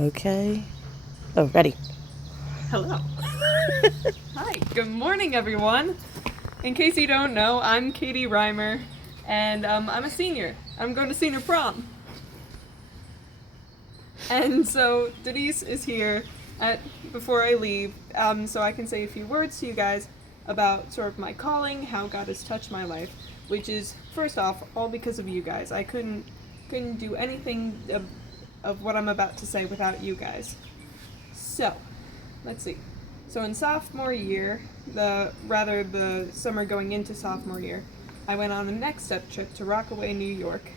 Okay. Oh, ready. Hello. Hi. Good morning, everyone. In case you don't know, I'm Catie Reimer, and I'm a senior. I'm going to senior prom. And so Denise is here before I leave, so I can say a few words to you guys about sort of my calling, how God has touched my life, which is, first off, all because of you guys. I couldn't do anything of what I'm about to say without you guys. So, let's see. So in sophomore year, the summer going into sophomore year, I went on a next step trip to Rockaway, New York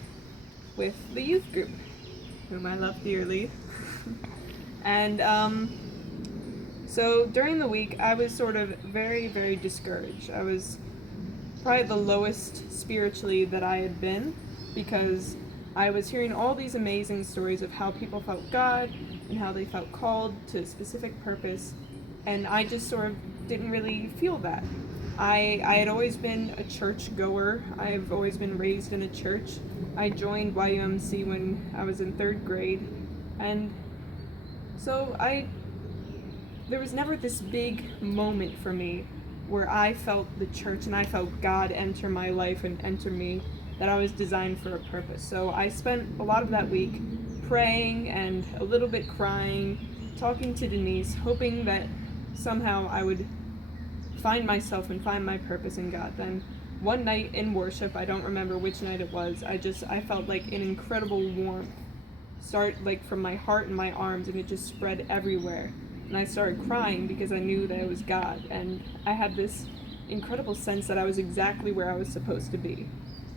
with the youth group, whom I love dearly. And so during the week, I was sort of very, very discouraged. I was probably the lowest spiritually that I had been, because I was hearing all these amazing stories of how people felt God and how they felt called to a specific purpose, and I just sort of didn't really feel that. I had always been a church goer. I've always been raised in a church. I joined YUMC when I was in 3rd grade, and so there was never this big moment for me where I felt the church and I felt God enter my life and enter me, that I was designed for a purpose. So I spent a lot of that week praying and a little bit crying, talking to Denise, hoping that somehow I would find myself and find my purpose in God. Then one night in worship, I don't remember which night it was, I felt like an incredible warmth start like from my heart and my arms, and it just spread everywhere. And I started crying because I knew that it was God, and I had this incredible sense that I was exactly where I was supposed to be.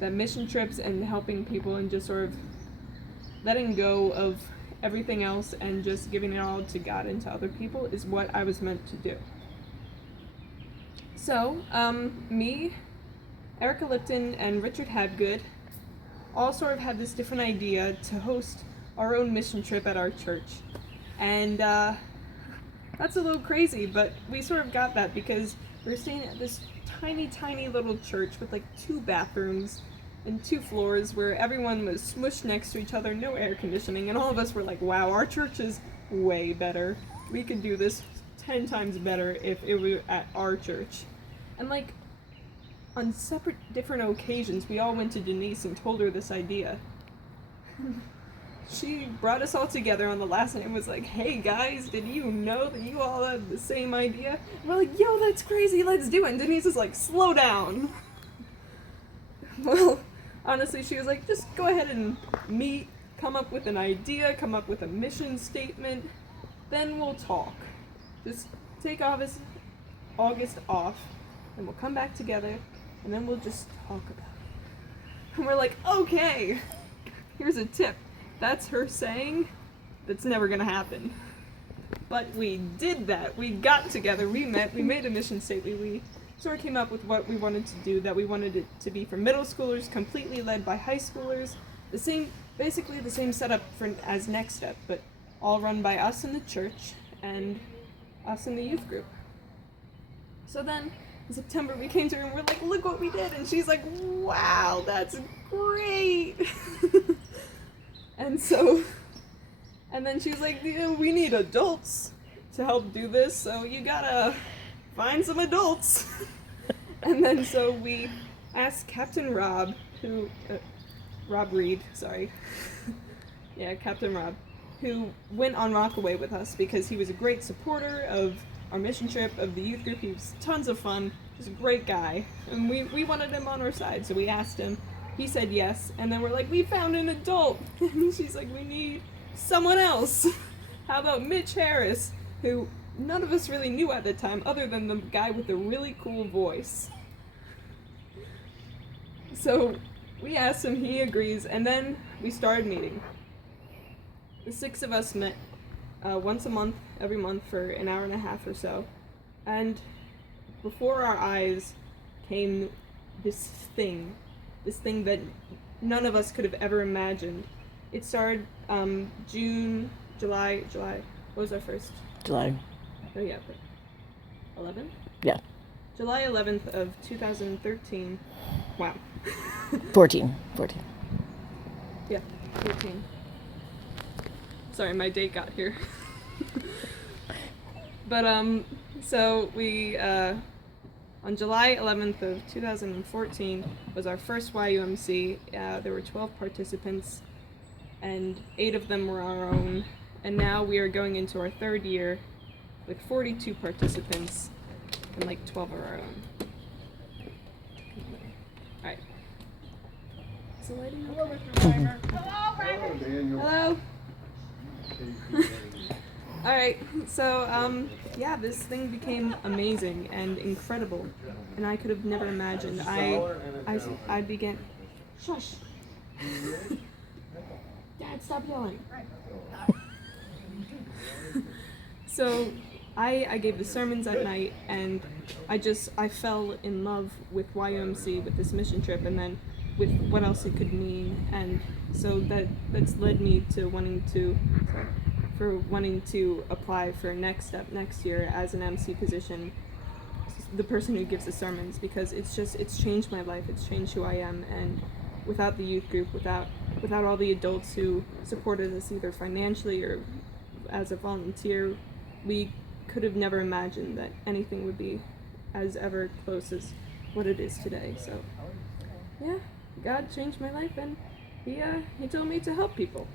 That mission trips and helping people and just sort of letting go of everything else and just giving it all to God and to other people is what I was meant to do. So, me, Erica Lipton, and Richard Habgood all sort of had this different idea to host our own mission trip at our church. And that's a little crazy, but we sort of got that because we were staying at this tiny, tiny little church with like 2 bathrooms and 2 floors where everyone was smushed next to each other, no air conditioning, and all of us were like, wow, our church is way better. We could do this 10 times better if it were at our church. And like, on separate different occasions, we all went to Denise and told her this idea. She brought us all together on the last night and was like, hey guys, did you know that you all had the same idea? And we're like, yo, that's crazy, let's do it. And Denise is like, slow down. Well, honestly, she was like, just go ahead and meet, come up with an idea, come up with a mission statement, then we'll talk. Just take August off, and we'll come back together, and then we'll just talk about it. And we're like, okay, here's a tip. That's her saying, that's never gonna happen. But we did that. We got together, we met, we made a mission statement, we sort of came up with what we wanted to do, that we wanted it to be for middle schoolers, completely led by high schoolers, basically the same setup as Next Step, but all run by us in the church and us in the youth group. So then, in September, we came to her and we're like, look what we did, and she's like, wow, that's great. And then she was like, we need adults to help do this, so you gotta find some adults. And then so we asked Captain Rob, Rob Reed, sorry. Yeah, Captain Rob, who went on Rockaway with us because he was a great supporter of our mission trip, of the youth group. He was tons of fun, he was a great guy, and we wanted him on our side, so we asked him. He said yes, and then we're like, we found an adult. And she's like, we need someone else. How about Mitch Harris, who none of us really knew at the time, other than the guy with the really cool voice. So we asked him, he agrees, and then we started meeting. The 6 of us met once a month, every month, for an hour and a half or so. And before our eyes came this thing that none of us could have ever imagined. It started July, what was our first? July. Oh yeah, 11? Yeah. July 11th of 2013. Wow. 14. Yeah, 14. Sorry, my date got here. But so we on July 11th of 2014 was our first YUMC. There were 12 participants, and 8 of them were our own. And now we are going into our 3rd year with 42 participants and like 12 of our own. All right. Is the lighting okay? Hello, Mr. Reimer. Hello, Daniel. Hello. All right, so yeah, this thing became amazing and incredible, and I could have never imagined. I began. Shush. Dad, stop yelling. So, I gave the sermons at night, and I fell in love with YUMC, with this mission trip, and then with what else it could mean, and so that's led me to wanting to apply for Next Step next year as an MC position, the person who gives the sermons, because it's changed my life, it's changed who I am, and without the youth group, without all the adults who supported us either financially or as a volunteer, we could have never imagined that anything would be as ever close as what it is today. So yeah, God changed my life, and he told me to help people.